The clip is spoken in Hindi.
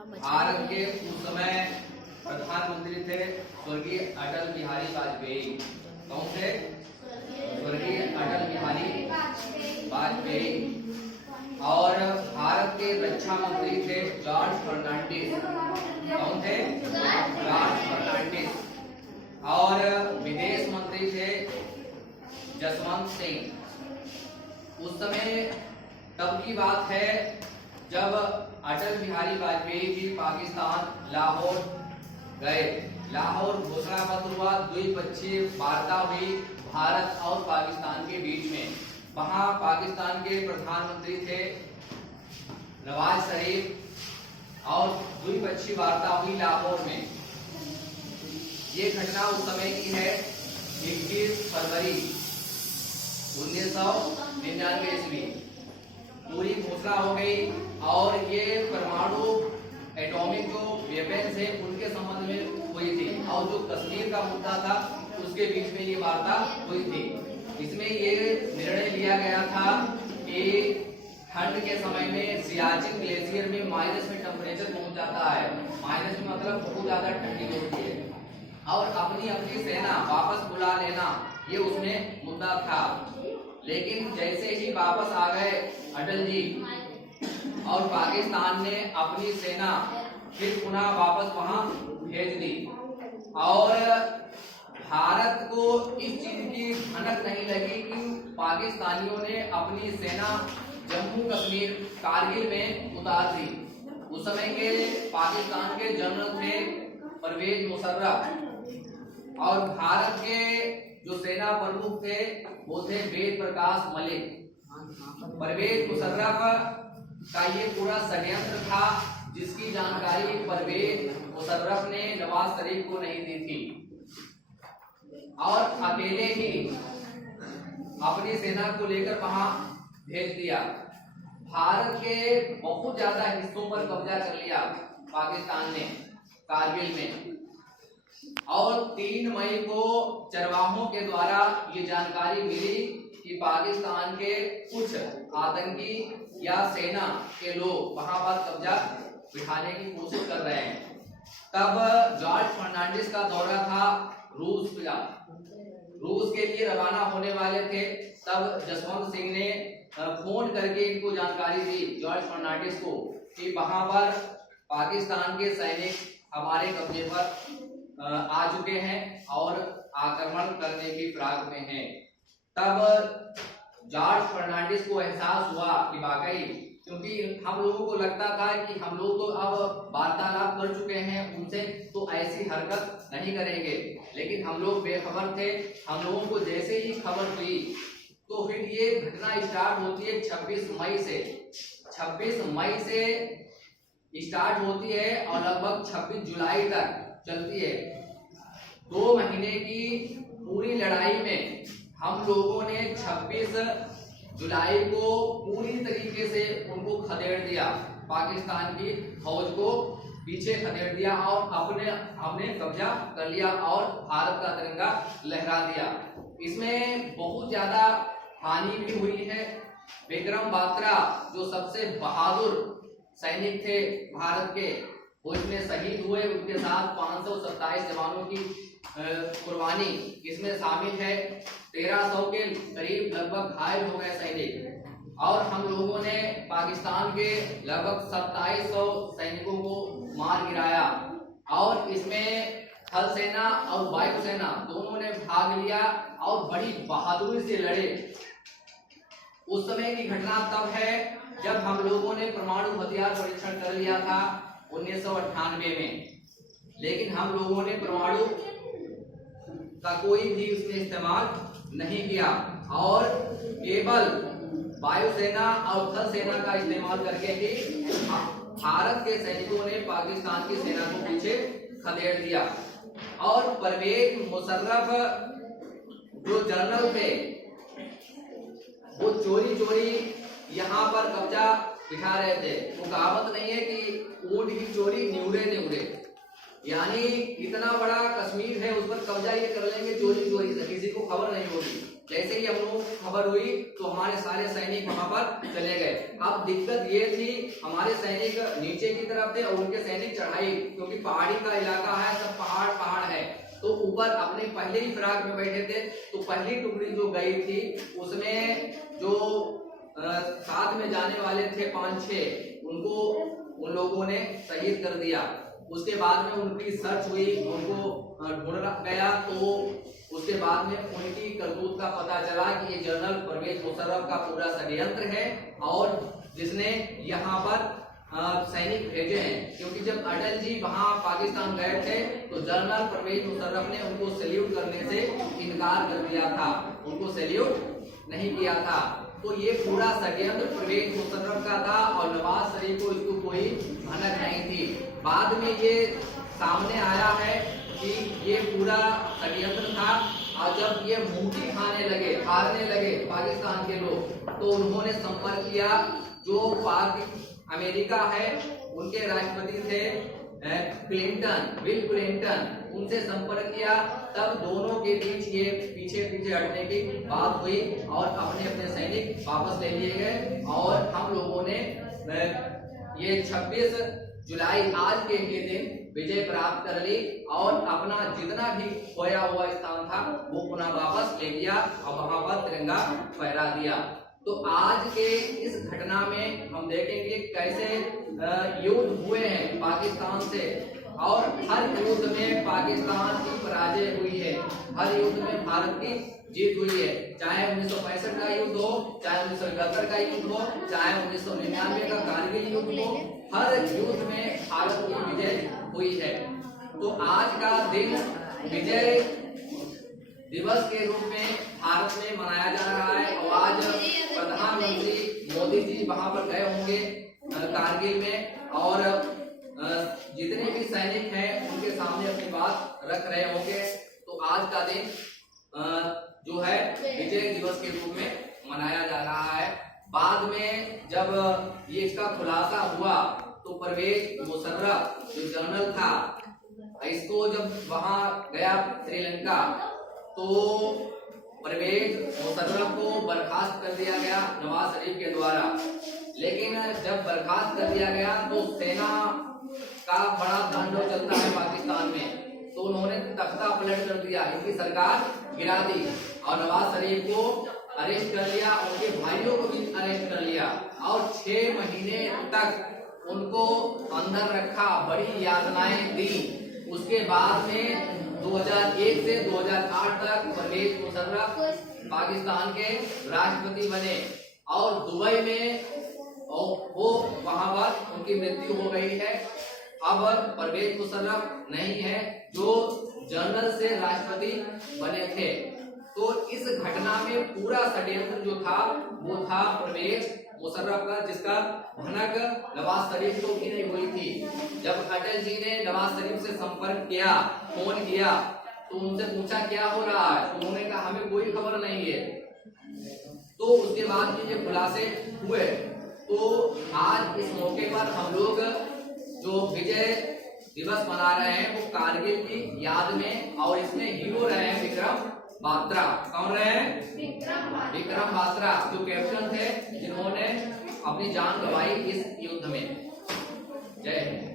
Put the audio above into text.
भारत के उस समय प्रधानमंत्री थे स्वर्गीय अटल बिहारी वाजपेयी। कौन थे? स्वर्गीय अटल बिहारी वाजपेयी। और भारत के रक्षा मंत्री थे जॉर्ज फर्नांडिस। कौन थे? जॉर्ज फर्नांडिस। और विदेश मंत्री थे जसवंत सिंह। उस समय तब की बात है जब अटल बिहारी वाजपेयी जी पाकिस्तान लाहौर गए। लाहौर घोषणा पत्र हुआ, द्विपक्षीय वार्ता हुई भारत और पाकिस्तान के बीच में। वहां पाकिस्तान के प्रधानमंत्री थे नवाज शरीफ और द्विपक्षीय वार्ता हुई लाहौर में। ये घटना उस समय की है 21 फरवरी 1999 ईस्वी। पूरी घोषणा हो गई और ये परमाणु एटॉमिक जो वेपन्स है उनके संबंध में हुई थी और जो कश्मीर का मुद्दा था उसके बीच में ये वार्ता हुई थी। इसमें ये निर्णय लिया गया था कि ठंड के समय में सियाचिन ग्लेशियर में माइनस में टेम्परेचर पहुंच जाता है। माइनस में मतलब बहुत ज्यादा ठंडी होती है और अपनी अपनी सेना वापस बुला लेना, ये उसमें मुद्दा था। लेकिन जैसे ही वापस आ गए अटल जी और पाकिस्तान ने अपनी सेना फिर पुनः वापस वहां भेज दी और भारत को इस चीज की भनक नहीं लगी कि पाकिस्तानियों ने अपनी सेना जम्मू कश्मीर कारगिल में उतार दी। उस समय के पाकिस्तान के जनरल थे परवेज मुशर्रफ और भारत के जो सेना प्रमुख थे वो थे वेद प्रकाश मलिक। परवेज मुशर्रफ का ये पूरा षड्यंत्र था जिसकी जानकारी परवेज मुशर्रफ ने नवाज शरीफ को नहीं दी थी और अकेले ही अपनी सेना को लेकर वहां भेज दिया। भारत के बहुत ज्यादा हिस्सों पर कब्जा कर लिया पाकिस्तान ने कारगिल में। और 3 मई को चरवाहों के द्वारा ये जानकारी मिली कि पाकिस्तान के कुछ आतंकी या सेना के लोग वहां पर कब्जा बिठाने की कोशिश कर रहे हैं। तब जॉर्ज फर्नांडिस का दौरा था रूस का, रूस के लिए रवाना होने वाले थे। तब जसवंत सिंह ने फोन करके इनको जानकारी दी जॉर्ज फर्नांडिस को कि वहां पर पाकिस्तान के सैनिक हमारे कब्जे पर आ चुके हैं और आक्रमण करने की फिराक में हैं। तब जॉर्ज फर्नांडिस को एहसास हुआ कि वाकई, क्योंकि हम लोगों को लगता था कि हम लोग तो अब वार्तालाप कर चुके हैं उनसे, तो ऐसी हरकत नहीं करेंगे। लेकिन हम लोग बेखबर थे। हम लोगों को जैसे ही खबर हुई तो फिर ये घटना स्टार्ट होती है 26 मई से। 26 मई से स्टार्ट होती है और लगभग 26 जुलाई तक चलती है। 2 महीने की पूरी लड़ाई में हम लोगों ने 26 जुलाई को पूरी तरीके से उनको खदेड़ दिया, पाकिस्तान की फौज को पीछे खदेड़ दिया और हमने कब्जा कर लिया और भारत का तिरंगा लहरा दिया। इसमें बहुत ज्यादा हानि भी हुई है। विक्रम बात्रा जो सबसे बहादुर सैनिक थे भारत के, वो इसमें शहीद हुए। उनके साथ 527 जवानों की कुर्बानी इसमें शामिल है। 1300 के करीब लगभग घायल हो गए सैनिक और हम लोगों ने पाकिस्तान के लगभग 2700 सैनिकों को मार गिराया। और इसमें थल सेना और वायु सेना दोनों ने भाग लिया और बड़ी बहादुरी से लड़े। उस समय की घटना तब है जब हम लोगों ने परमाणु हथियार परीक्षण कर लिया था 1998 में, लेकिन हम लोगों ने परमाणु का कोई भी उसमें इस्तेमाल नहीं किया और केवल वायुसेना और थल सेना का इस्तेमाल करके ही भारत के सैनिकों ने पाकिस्तान की सेना को पीछे खदेड़ दिया। और परवेज मुशर्रफ जो जनरल थे वो चोरी चोरी यहाँ पर कब्जा बिठा रहे थे। वो कहावत नहीं है कि ऊंट की चोरी न्यूरे न्यूरे, यानी इतना बड़ा कश्मीर है उस पर कब्जा ये कर लेंगे चोरी चोरी से, किसी को खबर नहीं होगी। जैसे ही हम लोग खबर हुई तो हमारे सारे सैनिक वहां पर चले गए। अब दिक्कत ये थी, हमारे सैनिक नीचे की तरफ थे और उनके सैनिक चढ़ाई, क्योंकि पहाड़ी का इलाका है, सब पहाड़ पहाड़ है, तो ऊपर अपने पहले ही फिराक में बैठे थे। तो पहली टुकड़ी जो गई थी उसमें जो साथ में जाने वाले थे 5-6, उनको उन लोगों ने शहीद कर दिया। उसके बाद में उनकी सर्च हुई, उनको ढूंढा गया, तो उसके बाद में उनकी करतूत का पता चला कि ये जनरल परवेज मुशर्रफ का पूरा षड्यंत्र है और जिसने यहाँ पर सैनिक भेजे हैं। क्योंकि जब अटल जी वहां पाकिस्तान गए थे तो जनरल परवेज मुशर्रफ ने उनको सैल्यूट करने से इनकार कर दिया था, उनको सैल्यूट नहीं किया था। तो ये पूरा षड्यंत्र परवेज मुशर्रफ का था और नवाज शरीफ को इसको कोई भनक नहीं थी। बाद में ये सामने आया है कि ये पूरा षड्यंत्र था और जब ये मुंहकी खाने लगे, हारने लगे पाकिस्तान के लोग, तो उन्होंने संपर्क किया जो अमेरिका है, उनके राष्ट्रपति थे बिल क्लिंटन, उनसे संपर्क किया। तब दोनों के बीच ये पीछे पीछे हटने की बात हुई और अपने अपने सैनिक वापस ले लिए गए और हम लोगों ने ये 26 जुलाई आज के ये दिन विजय प्राप्त कर ली और अपना जितना भी खोया हुआ स्थान था वो पुनः वापस ले लिया और वहां पर तिरंगा फहरा दिया। तो आज के इस घटना में हम देखेंगे कैसे युद्ध हुए हैं पाकिस्तान से और हर युद्ध में पाकिस्तान की पराजय हुई है, हर युद्ध में भारत की जीत हुई है। चाहे 1965 का युद्ध हो, चाहे 1971 का युद्ध हो, चाहे 1999 का कारगिल युद्ध हो, हर युद्ध में भारत की विजय हुई है। तो आज का दिन विजय दिवस के रूप में भारत में मनाया जा रहा है और आज प्रधानमंत्री मोदी जी वहां पर गए होंगे कारगिल में और जितने भी सैनिक हैं उनके सामने अपनी बात रख रहे होंगे। तो आज का दिन जो है विजय दिवस के रूप में मनाया जा रहा है। बाद में जब ये इसका खुलासा हुआ तो परवेज मुशर्रफ जो जनरल था, इसको जब वहां गया श्रीलंका तो परवेज मुशर्रफ को बर्खास्त कर दिया गया नवाज शरीफ के द्वारा। लेकिन जब बर्खास्त कर दिया गया तो सेना का बड़ा तांडव चलता है पाकिस्तान में, तो उन्होंने तख्ता पलट कर दिया, इनकी सरकार गिरा दी और नवाज शरीफ को अरेस्ट कर लिया, उनके भाइयों को भी अरेस्ट कर लिया और 6 महीने तक उनको अंदर रखा, बड़ी यातनाएं दी। उसके बाद में 2001 से 2008 तक परवेज मुशर्रफ पाकिस्तान के राष्ट्रपति बने और दुबई में वो वहां पर उनकी मृत्यु हो गई है। अब परवेज मुशर्रफ नहीं है जो जनरल से राष्ट्रपति बने थे। तो इस घटना में पूरा षड्यंत्र जो था वो था परवेज मुशर्रफ का, जिसका भनक नवाज शरीफ को भी नहीं हुई थी। जब अटल जी ने नवाज शरीफ से संपर्क किया, फोन किया, तो उनसे पूछा क्या हो रहा है, तो उन्होंने कहा हमें कोई खबर नहीं है। तो उसके बाद ये खुलासे हुए। तो आज इस मौके पर हम लोग जो विजय दिवस मना रहे हैं वो कारगिल की याद में, और इसमें हीरो रहे हैं विक्रम बात्रा। कौन रहे हैं? विक्रम बात्रा, जो कैप्टन थे जिन्होंने अपनी जान गंवाई इस युद्ध में। जय हिंद।